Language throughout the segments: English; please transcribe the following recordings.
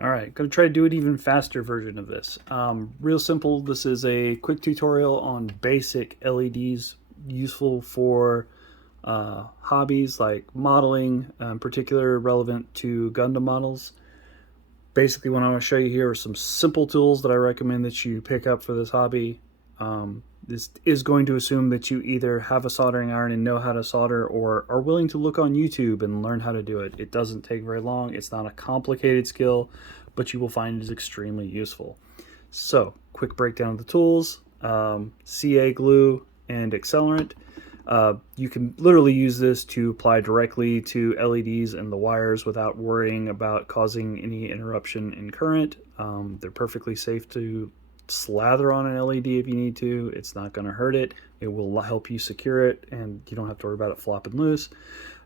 All right, going to try to do an even faster version of this. Real simple. This is a quick tutorial on basic LEDs useful for hobbies like modeling, in particular relevant to Gundam models. Basically, what I'm going to show you here are some simple tools that I recommend that you pick up for this hobby. This is going to assume that you either have a soldering iron and know how to solder, or are willing to look on YouTube and learn how to do it. It doesn't take very long. It's not a complicated skill, but you will find it is extremely useful. So, quick breakdown of the tools: CA glue and accelerant. You can literally use this to apply directly to LEDs and the wires without worrying about causing any interruption in current. They're perfectly safe to slather on an LED if you need to. It's not going to hurt it. It will help you secure it, and you don't have to worry about it flopping loose.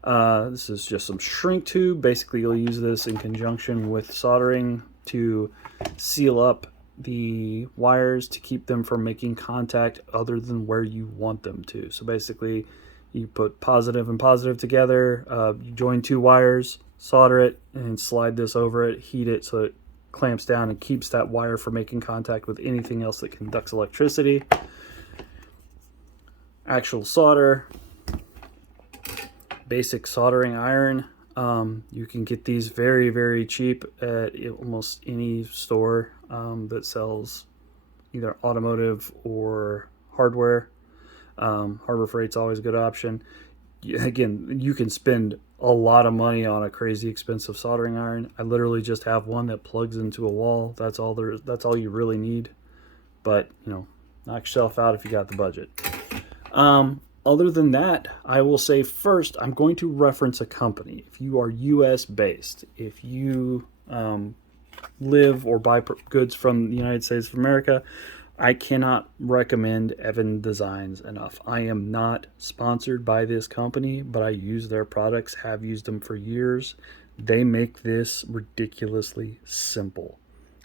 This is just some shrink tube. Basically, you'll use this in conjunction with soldering to seal up the wires to keep them from making contact other than where you want them to. So basically, you put positive and positive together, you join two wires, solder it, and slide this over it, heat it so it clamps down and keeps that wire from making contact with anything else that conducts electricity. Actual solder, basic soldering iron. You can get these very, very cheap at almost any store that sells either automotive or hardware. Harbor Freight's always a good option. Again, you can spend a lot of money on a crazy expensive soldering iron. I literally just have one that plugs into a wall. That's all you really need. But, knock yourself out if you got the budget. Other than that, I will say first, I'm going to reference a company. If you are US based, if you live or buy goods from the United States of America, I cannot recommend Evan Designs enough. I am not sponsored by this company, but I use their products, have used them for years. They make this ridiculously simple.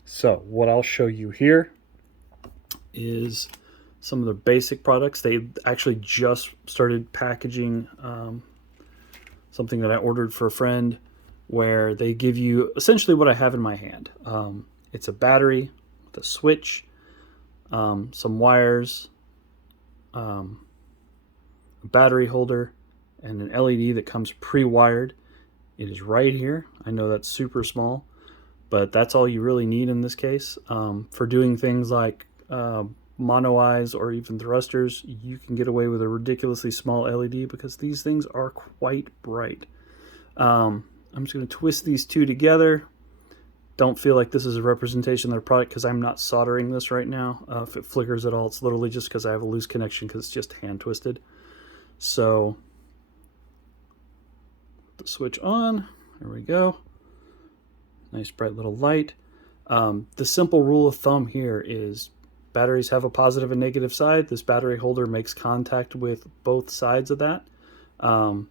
So what I'll show you here is some of the basic products. They actually just started packaging something that I ordered for a friend, where they give you essentially what I have in my hand. It's a battery with a switch, some wires, a battery holder, and an LED that comes pre-wired. It is right here. I know that's super small, but that's all you really need in this case. For doing things like mono eyes or even thrusters, you can get away with a ridiculously small LED because these things are quite bright. I'm just going to twist these two together. Don't feel like this is a representation of their product because I'm not soldering this right now. If it flickers at all, it's literally just because I have a loose connection because it's just hand twisted. So, put the switch on. There we go. Nice bright little light. The simple rule of thumb here is batteries have a positive and negative side. This battery holder makes contact with both sides of that.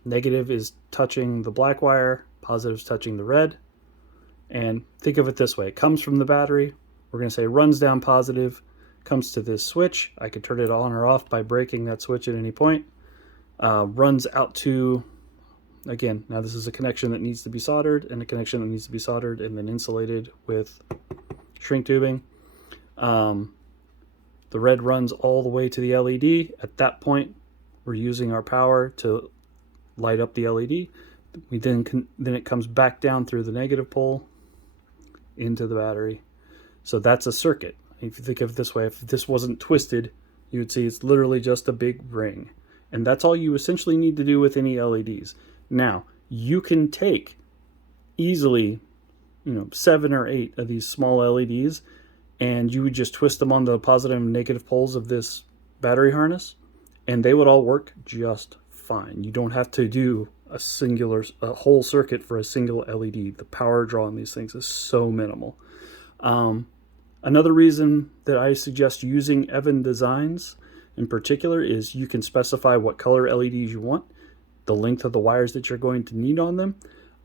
Negative is touching the black wire, positive is touching the red. And think of it this way: it comes from the battery. We're going to say runs down positive, comes to this switch. I could turn it on or off by breaking that switch at any point. Runs out to, again, now this is a connection that needs to be soldered, and a connection that needs to be soldered and then insulated with shrink tubing. The red runs all the way to the LED. At that point, we're using our power to light up the LED. We then it comes back down through the negative pole into the battery. So that's a circuit. If you think of it this way, if this wasn't twisted, you would see it's literally just a big ring. And that's all you essentially need to do with any LEDs. Now, you can take easily, 7 or 8 of these small LEDs, and you would just twist them on the positive and negative poles of this battery harness, and they would all work just fine. You don't have to do a whole circuit for a single LED. The power draw on these things is so minimal. Another reason that I suggest using Evan Designs in particular is you can specify what color LEDs you want, the length of the wires that you're going to need on them,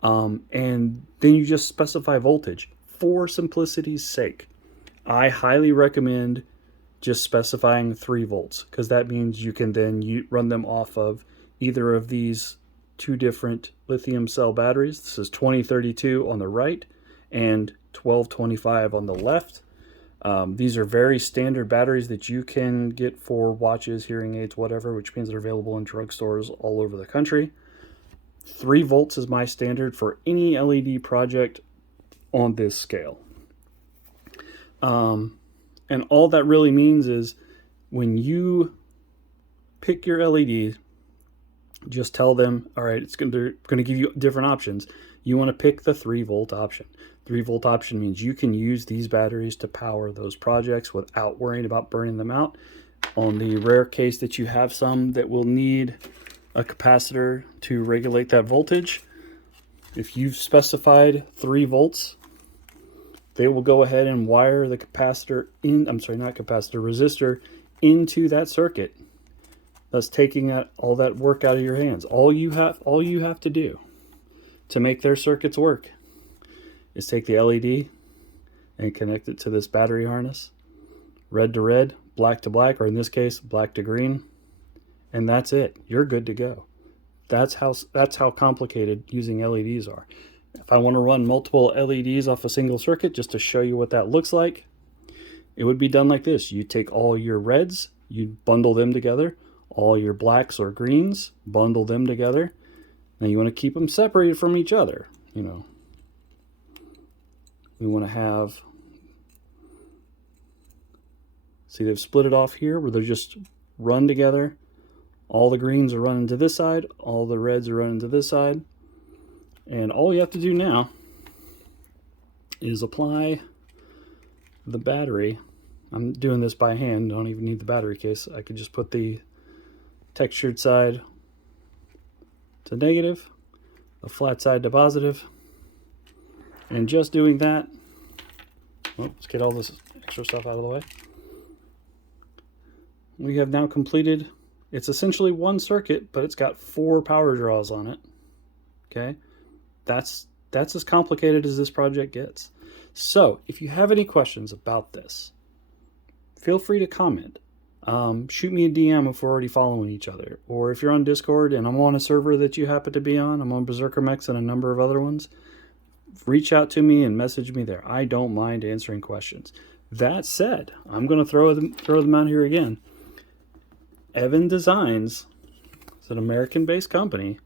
and then you just specify voltage. For simplicity's sake, I highly recommend just specifying 3 volts, because that means you can then run them off of either of these 2 different lithium cell batteries. This is 2032 on the right and 1225 on the left. These are very standard batteries that you can get for watches, hearing aids, whatever, which means they're available in drugstores all over the country. 3 volts is my standard for any LED project on this scale. And all that really means is when you pick your LED, just tell them, all right, they're going to give you different options. You want to pick the 3 volt option. 3 volt option means you can use these batteries to power those projects without worrying about burning them out. On the rare case that you have some that will need a capacitor to regulate that voltage, if you've specified 3 volts, they will go ahead and wire the capacitor in, resistor into that circuit. Thus taking all that work out of your hands. All you have to do to make their circuits work is take the LED and connect it to this battery harness, red to red, black to black, or in this case, black to green, and that's it. You're good to go. That's how complicated using LEDs are. If I want to run multiple LEDs off a single circuit just to show you what that looks like, it would be done like this. You take all your reds, you bundle them together, all your blacks or greens, bundle them together. Now you want to keep them separated from each other. You know, we want to have, see, they've split it off here where they're just run together. All the greens are running to this side, all the reds are running to this side. And all you have to do now is apply the battery. I'm doing this by hand, I don't even need the battery case. I could just put the textured side to negative, the flat side to positive. And just doing that, let's get all this extra stuff out of the way. We have now completed, it's essentially one circuit, but it's got 4 power draws on it. Okay, that's as complicated as this project gets. So if you have any questions about this, feel free to comment. Shoot me a DM if we're already following each other, or if you're on Discord and I'm on a server that you happen to be on, I'm on Berserker Mechs and a number of other ones, reach out to me and message me there. I don't mind answering questions. That said, I'm going to throw them out here again. Evan Designs is an American-based company.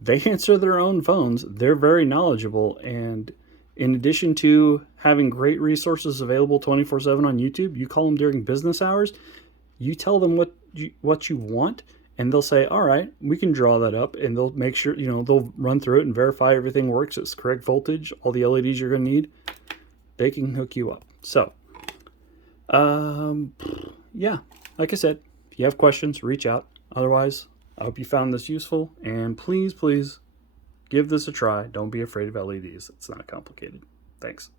They answer their own phones. They're very knowledgeable, and in addition to having great resources available 24/7 on YouTube, you call them during business hours, you tell them what you want, and they'll say, all right, we can draw that up, and they'll make sure, they'll run through it and verify everything works. It's correct voltage, all the LEDs you're going to need. They can hook you up. So, yeah, like I said, if you have questions, reach out. Otherwise, I hope you found this useful, and please, please give this a try. Don't be afraid of LEDs. It's not complicated. Thanks.